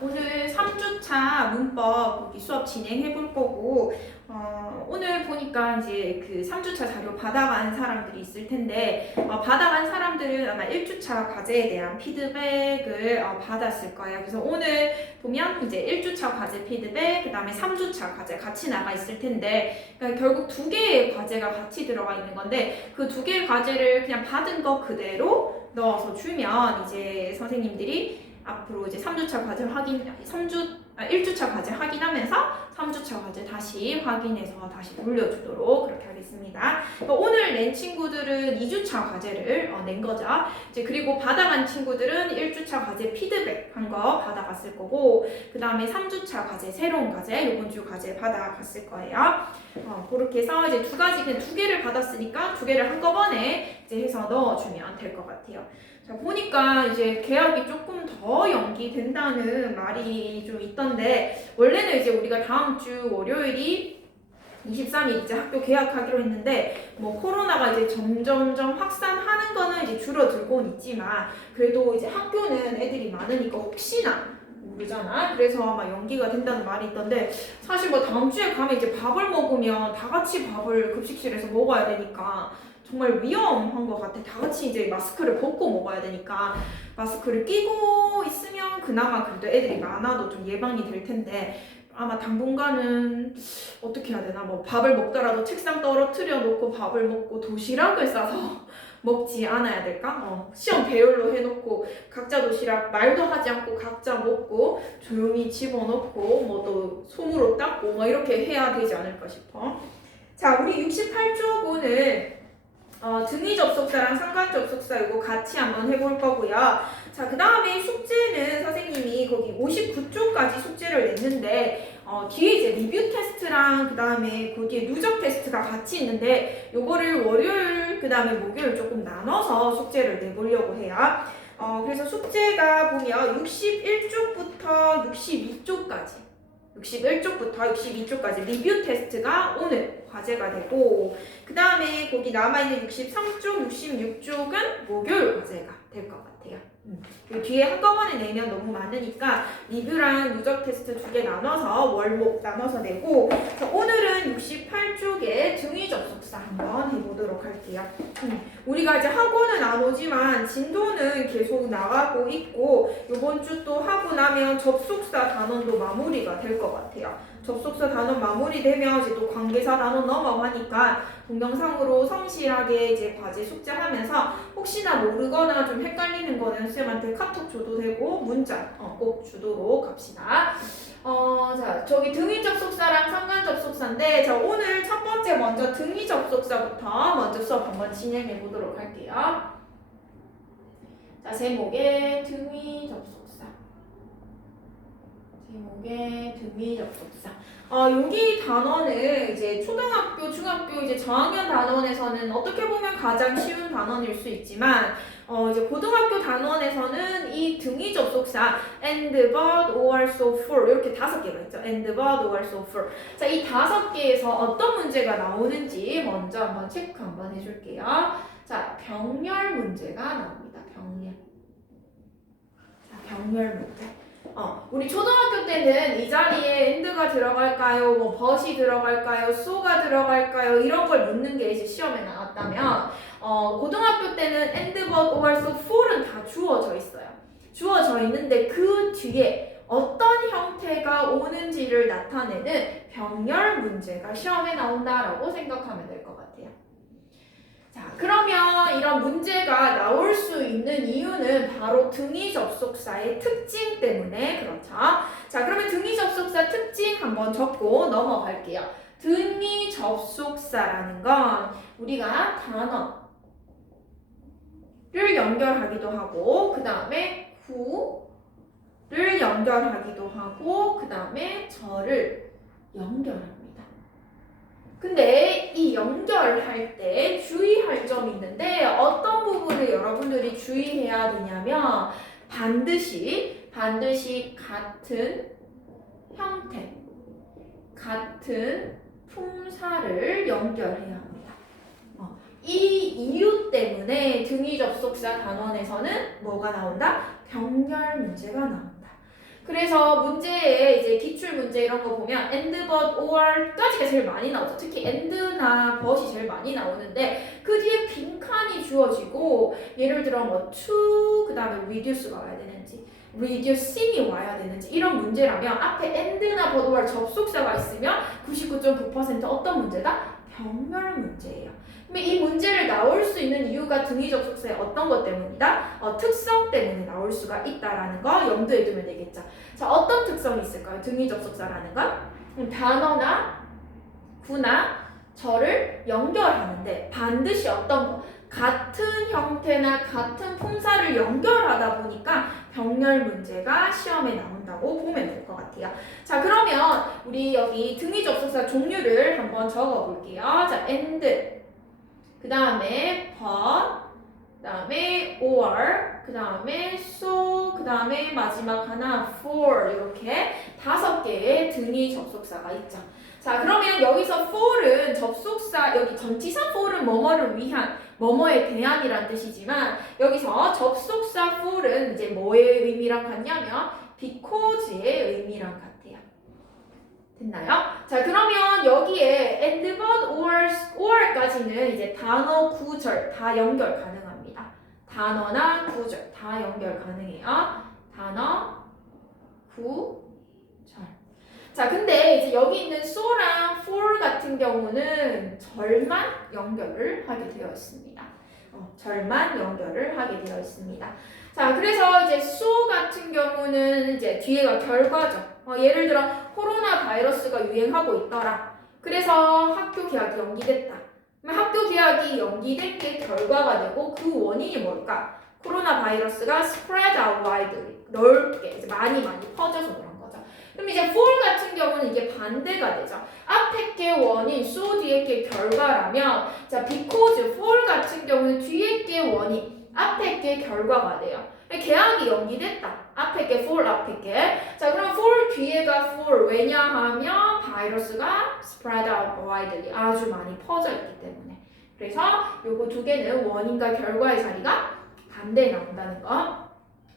오늘 3주차 문법 거기 수업 진행해 볼 거고, 오늘 보니까 이제 그 3주차 자료 받아간 사람들이 있을 텐데, 받아간 사람들은 아마 1주차 과제에 대한 피드백을 받았을 거예요. 그래서 오늘 보면 이제 1주차 과제 피드백, 그 다음에 3주차 과제 같이 나가 있을 텐데, 그러니까 결국 두 개의 과제가 같이 들어가 있는 건데, 그 두 개의 과제를 그냥 받은 거 그대로 넣어서 주면 이제 선생님들이 앞으로 이제 3주차 과제 확인, 1주차 과제 확인하면서 3주차 과제 다시 확인해서 다시 돌려주도록 그렇게 하겠습니다. 오늘 낸 친구들은 2주차 과제를 낸 거죠. 이제 그리고 받아간 친구들은 1주차 과제 피드백 한 거 받아갔을 거고, 그 다음에 3주차 과제, 새로운 과제, 이번 주 과제 받아갔을 거예요. 그렇게 해서 이제 두 가지, 그냥 두 개를 받았으니까 두 개를 한꺼번에 이제 해서 넣어주면 될 것 같아요. 자, 보니까 이제 개학이 조금 더 연기된다는 말이 좀 있던데, 원래는 이제 우리가 다음 주 월요일이 23일 이제 학교 개학하기로 했는데, 뭐 코로나가 이제 점점점 확산하는 거는 이제 줄어들고는 있지만, 그래도 이제 학교는 애들이 많으니까 혹시나 모르잖아. 그래서 아마 연기가 된다는 말이 있던데, 사실 뭐 다음 주에 가면 이제 밥을 먹으면 다 같이 밥을 급식실에서 먹어야 되니까 정말 위험한 것 같아. 다 같이 이제 마스크를 벗고 먹어야 되니까 마스크를 끼고 있으면 그나마 그래도 애들이 많아도 좀 예방이 될 텐데, 아마 당분간은 어떻게 해야 되나, 뭐 밥을 먹더라도 책상 떨어뜨려 놓고 밥을 먹고 도시락을 싸서 먹지 않아야 될까? 시험 배열로 해놓고 각자 도시락 말도 하지 않고 각자 먹고 조용히 집어넣고 뭐 또 손으로 닦고 뭐 이렇게 해야 되지 않을까 싶어. 자, 우리 68쪽 오늘 등위 접속사랑 상관 접속사 이거 같이 한번 해볼 거고요. 자, 그 다음에 숙제는 선생님이 거기 59쪽까지 숙제를 냈는데, 뒤에 이제 리뷰 테스트랑 그 다음에 거기에 누적 테스트가 같이 있는데, 요거를 월요일 그 다음에 목요일 조금 나눠서 숙제를 내보려고 해요. 그래서 숙제가 보면 61쪽부터 62쪽까지 61쪽부터 62쪽까지 리뷰 테스트가 오늘 과제가 되고, 그 다음에 거기 남아있는 63쪽, 66쪽은 목요일 과제가 될 것 같아요. 뒤에 한꺼번에 내면 너무 많으니까 리뷰랑 누적 테스트 두 개 나눠서 월목 나눠서 내고, 오늘은 68쪽에 등위 접속사 한번 해보도록 할게요. 우리가 이제 학원은 안 오지만 진도는 계속 나가고 있고, 이번 주 또 하고 나면 접속사 단원도 마무리가 될 것 같아요. 접속사 단원 마무리되면 이제 또 관계사 단원 넘어가니까 동영상으로 성실하게 이제 과제 숙제하면서 혹시나 모르거나 좀 헷갈리는 거는 선생님한테 카톡 줘도 되고 문자 꼭 주도록 합시다. 자, 저기 등위 접속사랑 상관 접속사인데, 자, 오늘 첫 번째 먼저 등위 접속사부터 먼저 수업 한번 진행해 보도록 할게요. 자, 제목에 등위 접속사. 제목에 등위 접속사. 여기 단원은 이제 초등학교, 중학교 이제 저학년 단원에서는 어떻게 보면 가장 쉬운 단원일 수 있지만, 이제 고등학교 단원에서는 이 등위 접속사 and, but, or, so, for 이렇게 5개가 있죠. and, but, or, so, for. 자, 이 5개에서 어떤 문제가 나오는지 먼저 한번 체크 한번 해줄게요. 자, 병렬 문제가 나옵니다. 병렬. 자, 병렬 문제. 우리 초등학교 때는 이 자리에 and가 들어갈까요? 뭐 but이 들어갈까요? so가 들어갈까요? 이런 걸 묻는 게 이제 시험에 나왔다면, 고등학교 때는 and, but, or, so, for은 다 주어져 있어요. 주어져 있는데 그 뒤에 어떤 형태가 오는지를 나타내는 병렬 문제가 시험에 나온다라고 생각하면 될 것 같아요. 자, 그러면 이런 문제가 나올 수 있는 이유는 바로 등위 접속사의 특징 때문에 그렇죠. 자, 그러면 등위 접속사 특징 한번 적고 넘어갈게요. 등위 접속사라는 건 우리가 단어를 연결하기도 하고, 그 다음에 구를 연결하기도 하고, 그 다음에 절을 연결합니다. 근데 이 연결할 때 주의할 점이 있는데, 어떤 부분을 여러분들이 주의해야 되냐면, 반드시 같은 형태, 같은 품사를 연결해야 합니다. 이 이유 때문에 등위 접속사 단원에서는 뭐가 나온다? 병렬 문제가 나온다. 그래서 문제에 이제 기출 문제 이런 거 보면 and, but, or까지가 제일 많이 나오죠. 특히 and나 but이 제일 많이 나오는데 그 뒤에 빈칸이 주어지고 예를 들어 뭐 to 그 다음에 reduce가 와야 되는지 reducing이 와야 되는지 이런 문제라면 앞에 and나 but, or 접속사가 있으면 99.9% 어떤 문제다? 병렬 문제예요. 그럼 이 문제를 나올 수 있는 이유가 등위 접속사의 어떤 것 때문이다? 특성 때문에 나올 수가 있다라는 거 염두에 두면 되겠죠. 자, 어떤 특성이 있을까요? 등위 접속사라는 건 단어나 구나 절을 연결하는데 반드시 어떤 거? 같은 형태나 같은 품사를 연결하다 보니까 병렬 문제가 시험에 나온다고 보면 될 것 같아요. 자, 그러면 우리 여기 등위 접속사 종류를 한번 적어 볼게요. 자, and, 그 다음에 but, 그 다음에 or, 그 다음에 so, 그 다음에 마지막 하나 for 이렇게 5개의 등위 접속사가 있죠. 자, 그러면 여기서 for은 접속사, 여기 전치사 for은 뭐뭐를 위한, 뭐뭐에 대한이란 뜻이지만 여기서 접속사 for은 이제 뭐의 의미랑 같냐면 because의 의미랑 같아요. 됐나요? 자, 그러면 여기에 and, but, or까지는 이제 단어, 구절 다 연결 가능합니다. 단어나 구절 다 연결 가능해요. 단어, 구절. 자, 근데 이제 여기 있는 so랑 for 같은 경우는 절만 연결을 하게 되어 있습니다. 절만 연결을 하게 되어 있습니다. 자, 그래서 이제 so 같은 경우는 이제 뒤에가 결과죠. 예를 들어 코로나 바이러스가 유행하고 있더라. 그래서 학교 개학이 연기됐다. 그럼 학교 개학이 연기된 게 결과가 되고 그 원인이 뭘까? 코로나 바이러스가 spread out widely, 넓게 이제 많이 퍼져서 그런 거죠. 그럼 이제 for 같은 경우는 이게 반대가 되죠. 앞에 게 원인, so 뒤에 게 결과라면 자, because for 같은 경우는 뒤에 게 원인, 앞에 게 결과가 돼요. 개학이 연기됐다. 앞에 게 for, 앞에 게. 자, 그럼 for 뒤에가 for 왜냐하면 바이러스가 spread out widely 아주 많이 퍼져 있기 때문에. 그래서 요거 두 개는 원인과 결과의 자리가 반대에 나온다는 거.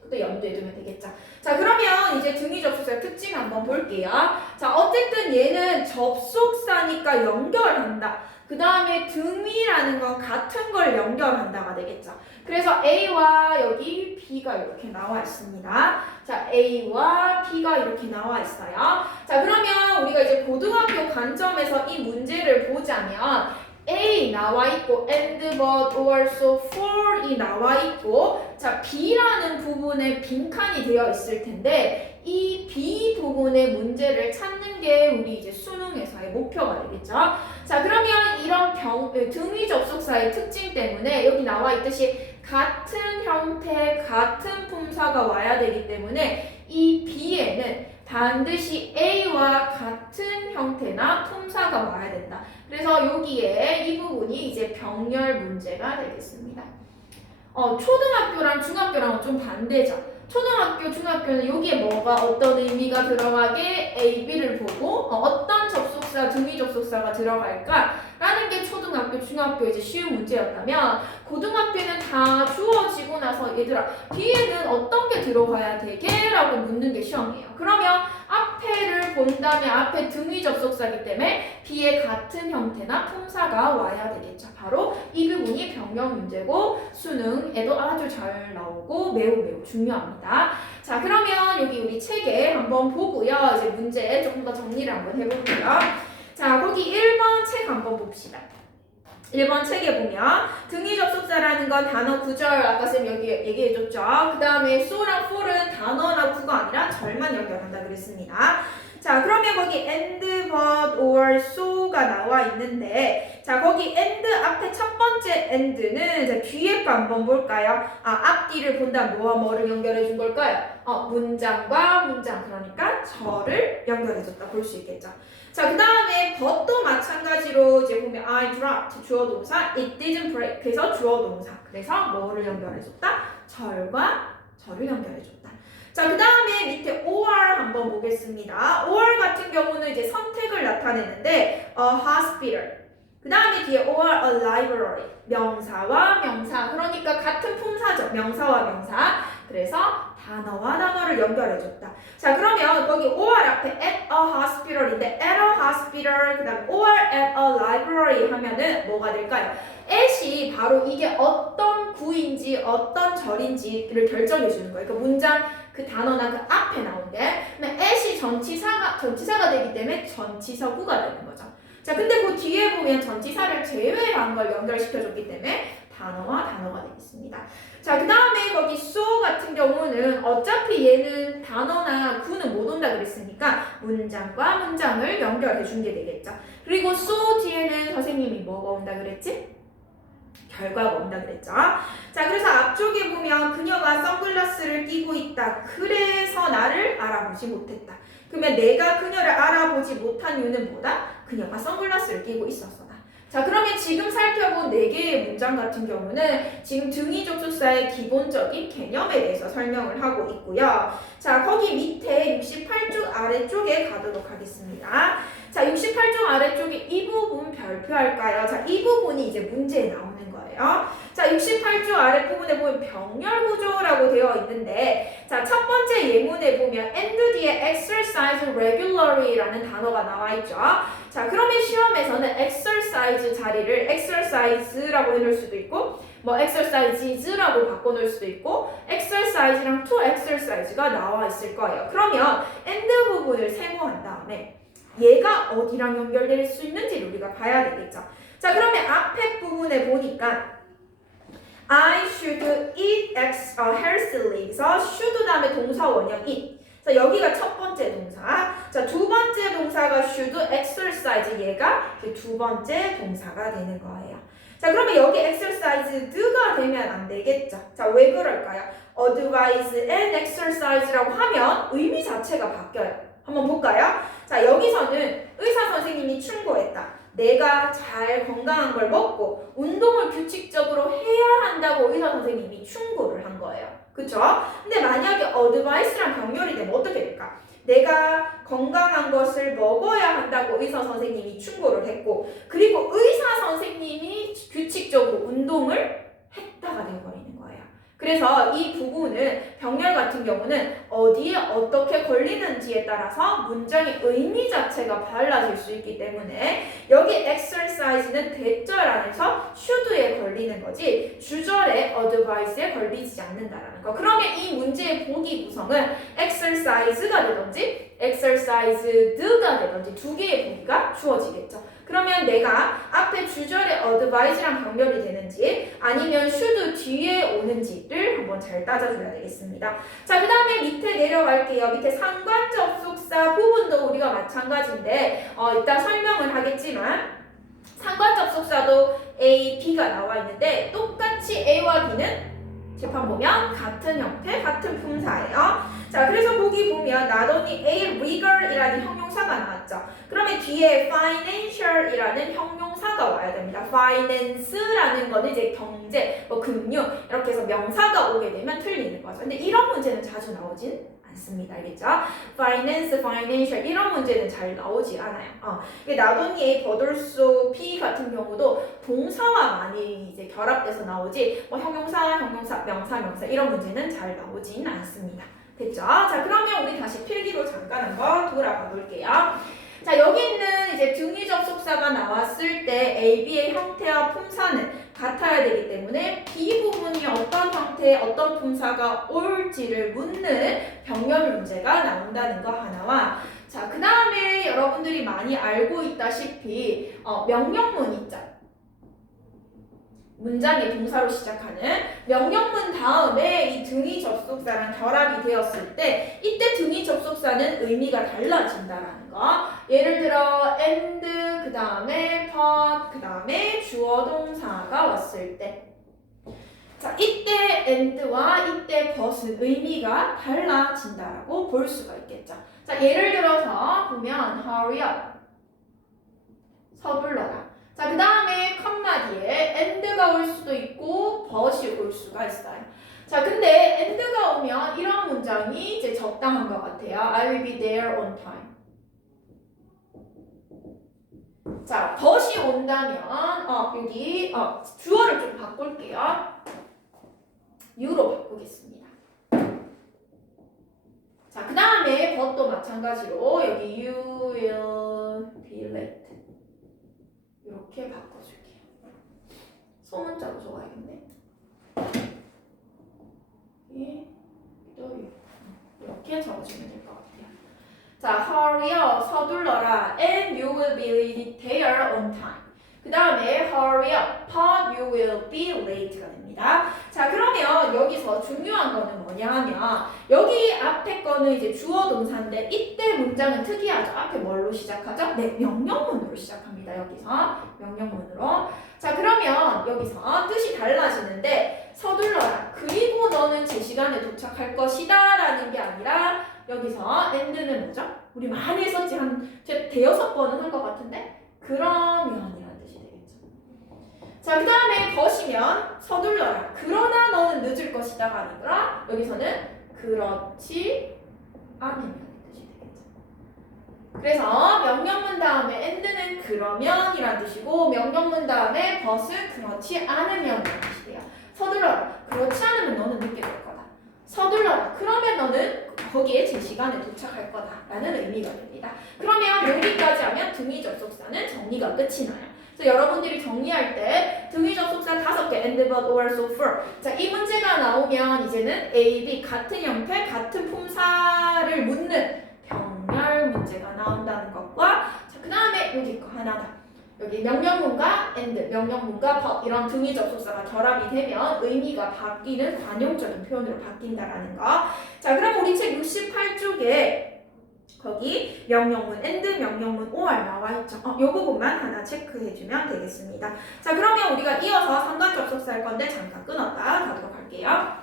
또 염두에 두면 되겠죠. 자, 그러면 이제 등위 접속사 특징 한번 볼게요. 자, 어쨌든 얘는 접속사니까 연결한다. 그 다음에 등위라는 건 같은 걸 연결한다가 되겠죠. 그래서 A와 여기 B가 이렇게 나와 있습니다. 자, A와 B가 이렇게 나와 있어요. 자, 그러면 우리가 이제 고등학교 관점에서 이 문제를 보자면 A 나와 있고 and, but, or, so, for 이 나와 있고 자, B라는 부분에 빈칸이 되어 있을 텐데 이 B 부분의 문제를 찾는 게 우리 이제 수능에서의 목표가 되겠죠. 자, 그러면 이런 등위 접속사의 특징 때문에 여기 나와 있듯이 같은 형태, 같은 품사가 와야 되기 때문에 이 B에는 반드시 A와 같은 형태나 품사가 와야 된다. 그래서 여기에 이 부분이 이제 병렬 문제가 되겠습니다. 초등학교랑 중학교랑은 좀 반대죠. 초등학교, 중학교는 여기에 뭐가 어떤 의미가 들어가게 A, B를 보고 어떤 접속사, 등위 접속사가 들어갈까라는 게 초등학교, 중학교 이제 쉬운 문제였다면 고등학교는 다 주어지고 나서 얘들아 뒤에는 어떤 게 들어가야 되게? 라고 묻는 게 시험이에요. 그러면 앞에를 본다면 앞에 등위 접속사이기 때문에 B의 같은 형태나 품사가 와야 되겠죠. 바로 이 부분이 병렬 문제고 수능에도 아주 잘 나오고 매우 중요합니다. 자, 그러면 여기 우리 책에 한번 보고요. 이제 문제 조금 더 정리를 한번 해볼게요. 자, 거기 1번 책 한번 봅시다. 1번 책에 보면 등위 접속사라는 건 단어 구절 아까 쌤 여기 얘기해줬죠. 그 다음에 so랑 for은 단어나 구가 아니라 절만 연결한다 그랬습니다. 자, 그러면 거기 and, but, or, so가 나와 있는데 자, 거기 and 앞에 첫 번째 and는 이제 뒤에 거 한번 볼까요? 앞뒤를 본다면 뭐와 뭐를 연결해 준 걸까요? 문장과 문장, 그러니까 절을 연결해 줬다 볼 수 있겠죠. 자, 그 다음에 but도 마찬가지로 이제 보면 I dropped 주어 동사, it didn't break 그래서 주어 동사, 그래서 뭐를 연결해 줬다? 절과 절을 연결해 줬다. 자, 그 다음에 밑에 or 한번 보겠습니다. or 같은 경우는 이제 선택을 나타내는데 a hospital, 그 다음에 뒤에 or a library, 명사와 명사, 그러니까 같은 품사죠. 명사와 명사. 그래서 단어와 단어를 연결해줬다. 자, 그러면 거기 or 앞에 at a hospital인데 at a hospital 그 다음 or at a library 하면은 뭐가 될까요? at이 바로 이게 어떤 구인지 어떤 절인지를 결정해 주는 거예요. 그 문장 그 단어나 그 앞에 나오는데 at이 전치사가 되기 때문에 전치사구가 되는 거죠. 자, 근데 그 뒤에 보면 전치사를 제외한 걸 연결시켜줬기 때문에 단어와 단어가 되겠습니다. 자, 그 다음에 거기 so 같은 경우는 어차피 얘는 단어나 구는 못 온다 그랬으니까 문장과 문장을 연결해 준 게 되겠죠. 그리고 so 뒤에는 선생님이 뭐가 온다 그랬지? 결과가 온다 그랬죠. 자, 그래서 앞쪽에 보면 그녀가 선글라스를 끼고 있다. 그래서 나를 알아보지 못했다. 그러면 내가 그녀를 알아보지 못한 이유는 뭐다? 그녀가 선글라스를 끼고 있었어다. 자, 그러면 지금 살펴본 4개의 문장 같은 경우는 지금 등위 접속사의 기본적인 개념에 대해서 설명을 하고 있고요. 자, 거기 밑에 68쪽 아래쪽에 가도록 하겠습니다. 자, 68쪽 아래쪽에 이 부분 별표할까요? 자, 이 부분이 이제 문제에 나오는 거예요. 자, 68쪽 아랫부분에 보면 병렬구조라고 되어 있는데, 자, 첫 번째 예문에 보면 and 뒤에 exercise regularly라는 단어가 나와 있죠. 자, 그러면 시험에서는 exercise 자리를 exercise라고 해놓을 수도 있고 뭐 exercises라고 바꿔놓을 수도 있고 exercise랑 to exercise가 나와 있을 거예요. 그러면 and 부분을 세모한 다음에 얘가 어디랑 연결될 수 있는지를 우리가 봐야 되겠죠. 자, 그러면 앞에 부분에 보니까 I should eat healthily.서 should 다음에 동사 원형 eat. 자, 여기가 첫 번째 동사. 자, 두 번째 동사가 should exercise. 얘가 두 번째 동사가 되는 거예요. 자, 그러면 여기 exercised가 되면 안 되겠죠. 자, 왜 그럴까요? advise and exercise라고 하면 의미 자체가 바뀌어요. 한번 볼까요? 자, 여기서는 의사 선생님이 충고했다. 내가 잘 건강한 걸 먹고 운동을 규칙적으로 해야 한다고 의사 선생님이 충고를 한 거예요. 그쵸? 근데 만약에 advice랑 병렬이 되면 어떻게 될까? 내가 건강한 것을 먹어야 한다고 의사 선생님이 충고를 했고, 그리고 의사 선생님이 규칙적으로 운동을 했다가 되어버리는 거예요. 그래서 이 부분은 병렬 같은 경우는 어디에 어떻게 걸리는지에 따라서 문장의 의미 자체가 달라질 수 있기 때문에 여기 exercise는 대절 안에서 should에 걸리는 거지 주절에 advice에 걸리지 않는다라는 거. 그러면 이 문제의 보기 구성은 exercise가 되든지 exercised가 되든지 두 개의 보기가 주어지겠죠. 그러면 내가 앞에 주절에 advise랑 병렬이 되는지 아니면 should 뒤에 오는지를 한번 잘 따져줘야 되겠습니다. 자, 그 다음에 밑에 내려갈게요. 밑에 상관 접속사 부분도 우리가 마찬가지인데 이따 설명을 하겠지만 상관 접속사도 A, B가 나와 있는데 똑같이 A와 B는 재판 보면 같은 형태, 같은 품사예요. 자, 그래서 거기 보면 not only A legal이라는 형용사가 나왔죠. 그러면 뒤에 financial이라는 형용사가 와야 됩니다. finance라는 거는 이제 경제, 뭐 금융 이렇게 해서 명사가 오게 되면 틀리는 거죠. 근데 이런 문제는 자주 나오진 않습니다. 알겠죠? finance, financial 이런 문제는 잘 나오지 않아요. not only A, but also B 같은 경우도 동사와 많이 이제 결합돼서 나오지 뭐 형용사, 명사 이런 문제는 잘 나오진 않습니다. 됐죠? 자, 그러면 우리 다시 필기로 잠깐 한번 돌아가 볼게요. 자, 여기 있는 이제 등위 접속사가 나왔을 때 A, B의 형태와 품사는 같아야 되기 때문에 B 부분이 어떤 형태, 어떤 품사가 올지를 묻는 병렬 문제가 나온다는 거 하나와 자, 그 다음에 여러분들이 많이 알고 있다시피 명령문 있죠. 문장의 동사로 시작하는 명령문 다음에 이 등위 접속사랑 결합이 되었을 때 이때 등위 접속사는 의미가 달라진다라는 거. 예를 들어 and 그 다음에 but 그 다음에 주어 동사가 왔을 때 자, 이때 and와 이때 but은 의미가 달라진다라고 볼 수가 있겠죠. 자, 예를 들어서 보면 hurry up 서둘러라. 자, 그 다음에 컴마 뒤에 and가 올 수도 있고 but이 올 수가 있어요. 자, 근데 and가 오면 이런 문장이 이제 적당한 것 같아요. I will be there on time. 자, but이 온다면 여기 주어를 좀 바꿀게요. you로 바꾸겠습니다. 마찬가지로 여기 you will be late 이렇게 바꿔줄게요. 소문자로 적어야겠네. 이렇게 적어주면 될 것 같아요. 자, hurry up, 서둘러라, and you will be there on time. 그 다음에 hurry up, but you will be late가 됩니다. 자, 그러면 여기서 중요한 거는 뭐냐 하면 여기 앞에 거는 이제 주어 동사인데 이때 문장은 특이하죠. 앞에 뭘로 시작하죠? 네, 명령문으로 시작합니다. 여기서 명령문으로. 자, 그러면 여기서 뜻이 달라지는데 서둘러라. 그리고 너는 제 시간에 도착할 것이다 라는 게 아니라 여기서 and는 뭐죠? 우리 많이 했었지. 제가 대여섯 번은 한 것 같은데 그러면이라는 뜻이 되겠죠. 자, 그 다음에 것이면 서둘러라. 그러나 너는 늦을 것이다가 아니라 여기서는 그렇지 않으면 뜻이 되겠죠. 그래서 명령문 다음에 and는 그러면이라는 뜻이고 명령문 다음에 but은 그렇지 않으면이라는 뜻이 돼요. 서둘러라. 그렇지 않으면 너는 늦게 될 거다. 서둘러라. 그러면 너는 거기에 제 시간에 도착할 거다라는 의미가 됩니다. 그러면 여기까지 하면 등위 접속사는 정리가 끝이 나요. 그래서 여러분들이 정리할 때 등위 접속사 5개 and, but, or, so, for. 자, 이 문제가 나오면 이제는 A, B 같은 형태, 같은 품사를 묻는 병렬 문제가 나온다는 것과 자, 그 다음에 여기 거 하나 더. 여기 명령문과 and, 명령문과 but 이런 등위 접속사가 결합이 되면 의미가 바뀌는 관용적인 표현으로 바뀐다라는 거. 자, 그럼 우리 책 68쪽에 거기 명령문 and, 명령문 or 나와 있죠. 요 부분만 하나 체크해주면 되겠습니다. 자, 그러면 우리가 이어서 상관 접속사 할 건데 잠깐 끊었다 가도록 할게요.